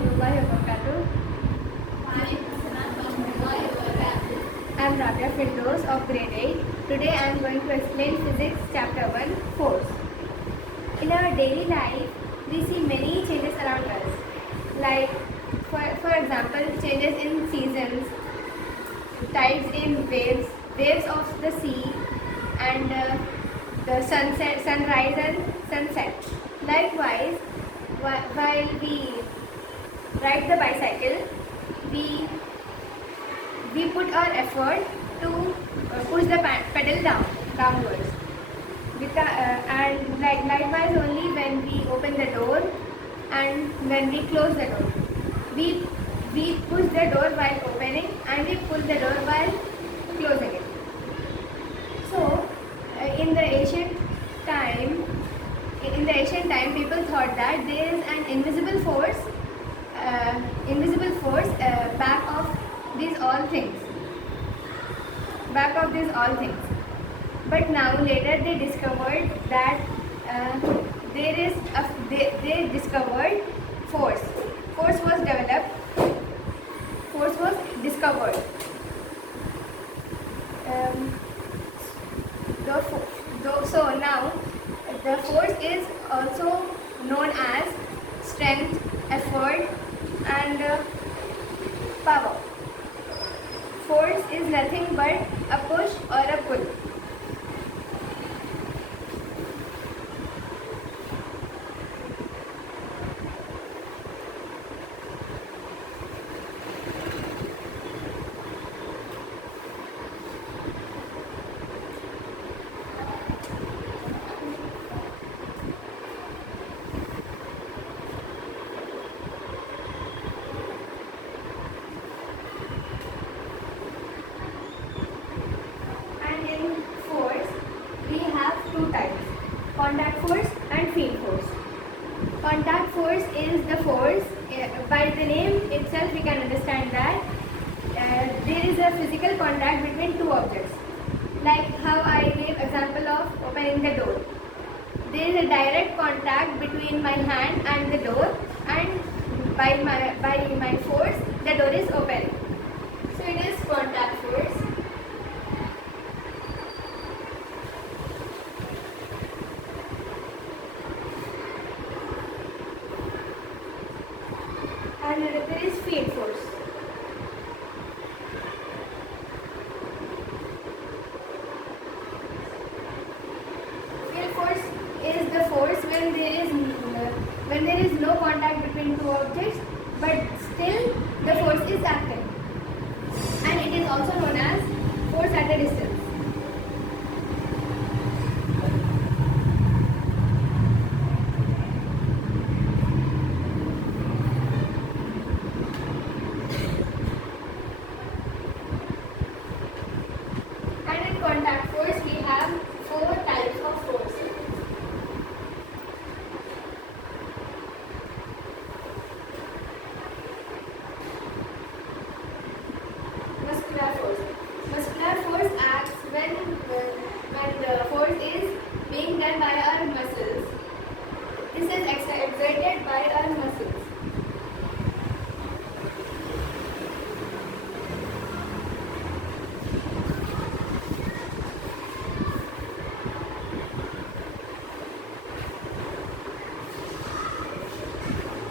warahmatullahi wabarakatuh. I am Rabia of grade 8. Today I am going to explain physics chapter 1, force. In our daily life, we see many changes around us. Like, for example, changes in seasons, tides in waves of the sea, and the sunrise and sunset. Likewise, while we ride the bicycle, we put our effort to push the pedal downwards. And likewise, only when we open the door and when we close the door, we push the door while opening and we pull the door while closing it. So, in the ancient time, people thought that there is an invisible force back of these all things. But now later they discovered that they discovered force. Force was discovered. So now the force is also known as strength, effort, and power. Force is nothing but a push or a pull. Two types: contact force and field force. Contact force is the force, by the name itself we can understand that there is a physical contact between two objects. Like how I gave example of opening the door. There is a direct contact between my hand and the door, and by my force the door is opening. So it is contact force. And there is field force. Field force is the force when there is no contact between two objects, but still the force is acting, and it is also known as force at a distance. Contact force, we have four types of force. Muscular force. Muscular force acts when the force is being done by our muscles. This is exerted by our muscles.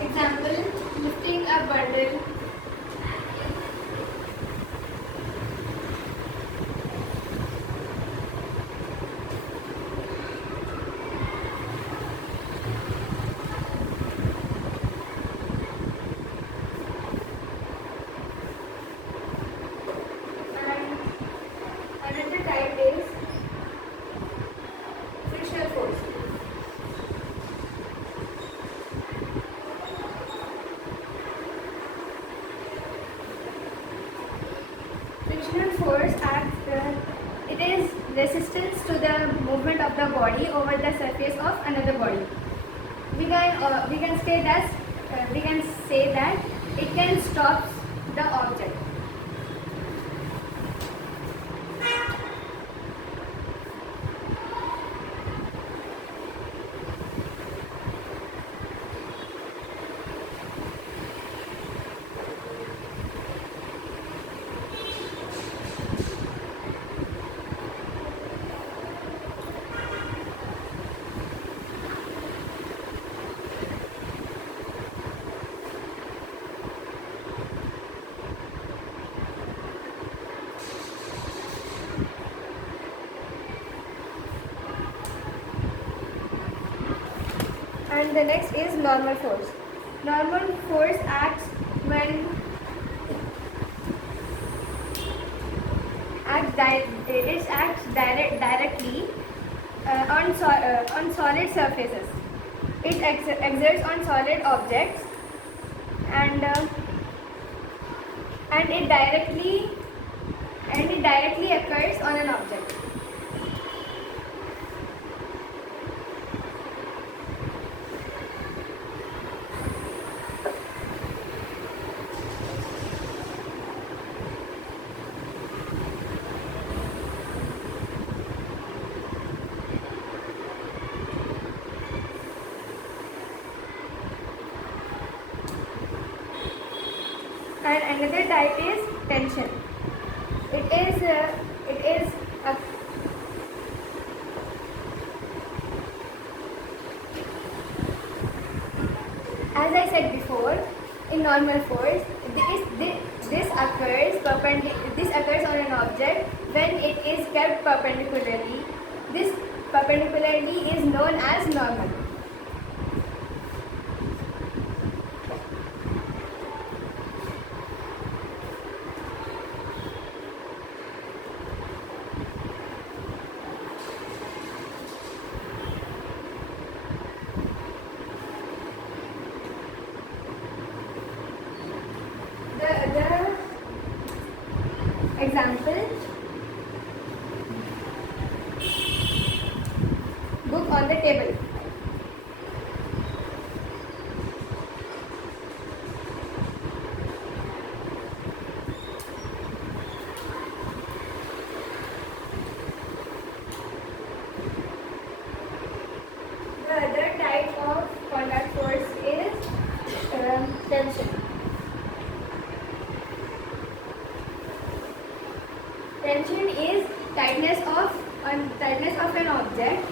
Example, lifting a bundle. And another type is frictional force. Frictional force acts, it is resistance to the movement of the body over the surface of another body. We can say that it can stop the object. And the next is normal force. Normal force acts when directly on solid surfaces. It exerts on solid objects and and it directly occurs on an object. And another type is tension. It is a as I said before, in normal force, this occurs on an object when it is kept perpendicularly. This perpendicularly is known as normal. The example book on the table. The other type of contact force is tension. Tension is tightness of an object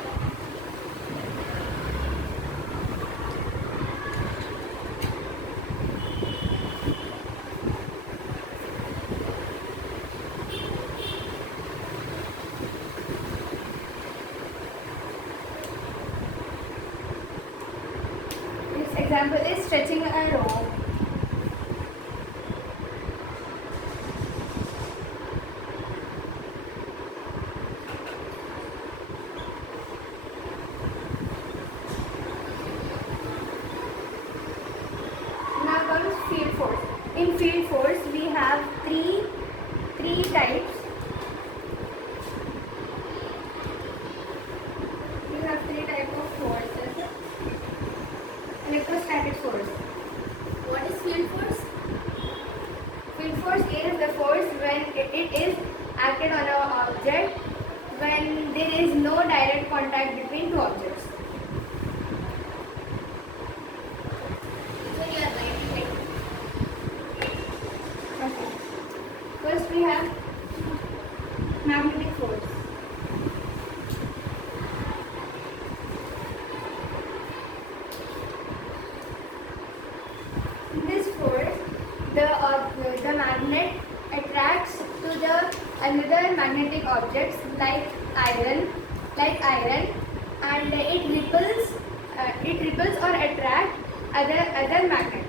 This example is stretching a rope. Now comes field force. In field force, we have three types. We have three types of forces. Electrostatic force. What is field force? Field force is the force when it is acted on an object when there is no direct contact between two objects. When you are writing it. Okay. First we have magnetic force. In this force, the magnet attracts to the another magnetic objects like iron, and it repels or attract other magnet.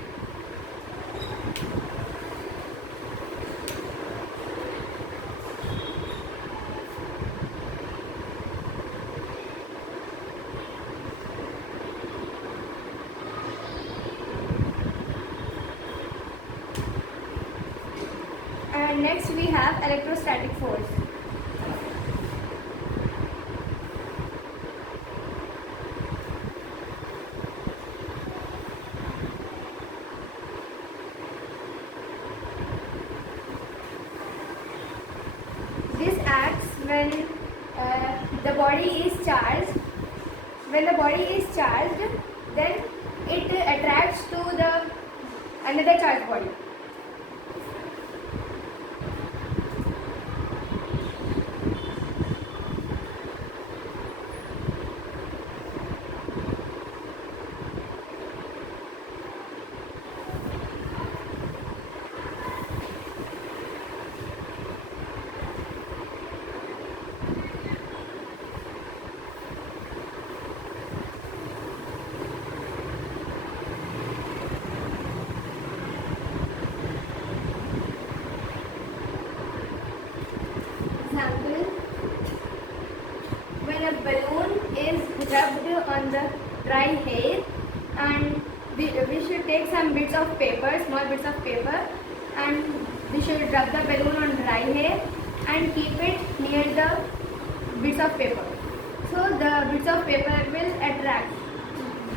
And next we have electrostatic force. This acts when the body is charged. When the body is charged, then it attracts to the another charged body. on the dry hair, and we should take some bits of paper, small bits of paper, and we should rub the balloon on dry hair and keep it near the bits of paper. So the bits of paper will attract.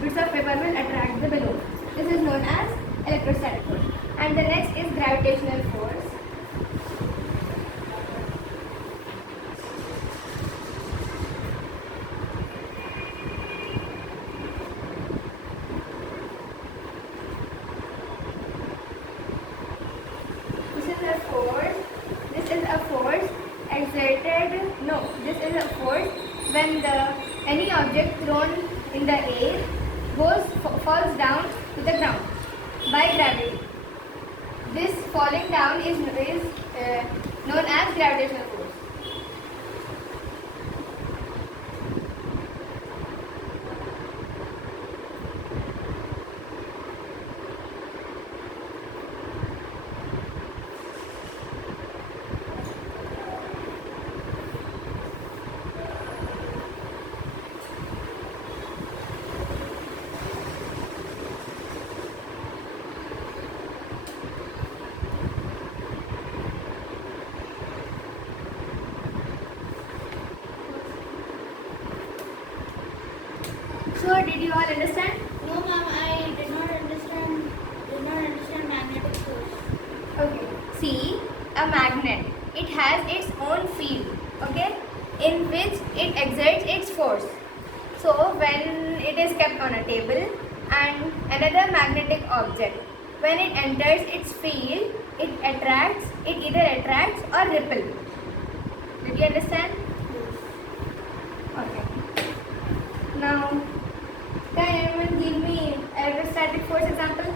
Bits of paper will attract the balloon. This is known as electrostatic force. And the next is gravitational force. This is a force when any object thrown in the air falls down to the ground by gravity. This falling down is known as gravitational force. So, did you all understand? No, ma'am, I did not understand. Did not understand magnetic force. Okay. See, a magnet. It has its own field. Okay, in which it exerts its force. So, when it is kept on a table and another magnetic object, when it enters its field, it either attracts or repels. Did you understand? Okay. Now, can anyone give me electrostatic force example?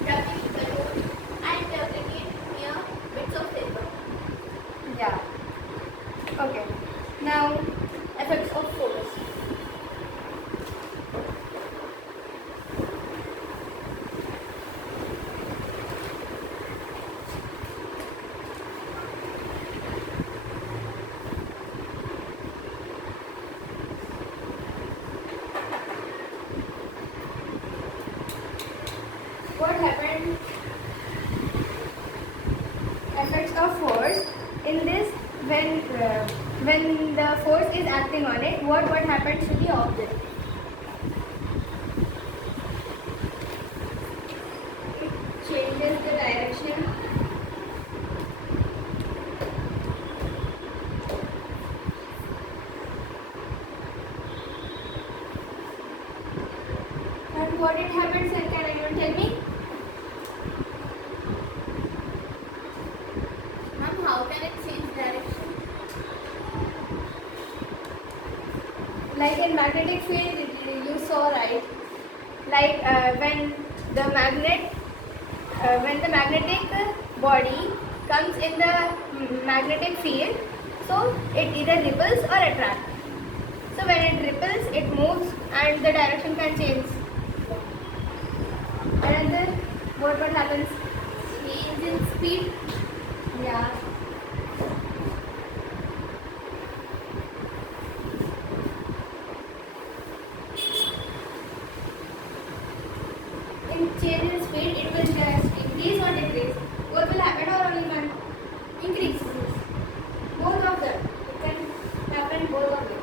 Rubbing balloon and rubbing it near bits of paper. Yeah. Okay. Now, Effects of force. what happened? Effects of force. In this, when the force is acting on it, what happens to the object? It changes the direction. And what it happens, sir? Can anyone tell me? Ma'am, how can it change direction? Like in magnetic field, you saw, right? Like when the magnetic body comes in the magnetic field, so it either repels or attracts. So when it repels, it moves and the direction can change. And then what happens? Change in speed. Yeah. In change in speed, it will just increase or decrease. What will happen or only one? Increase. Both of them. It can happen both of them.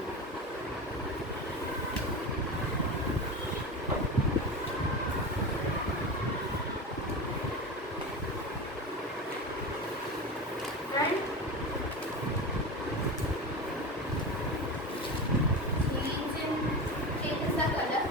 And Changes the color.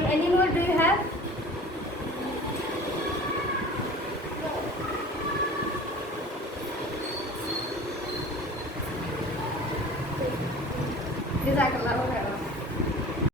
point. Any more do you have? Jazakallahu khairan.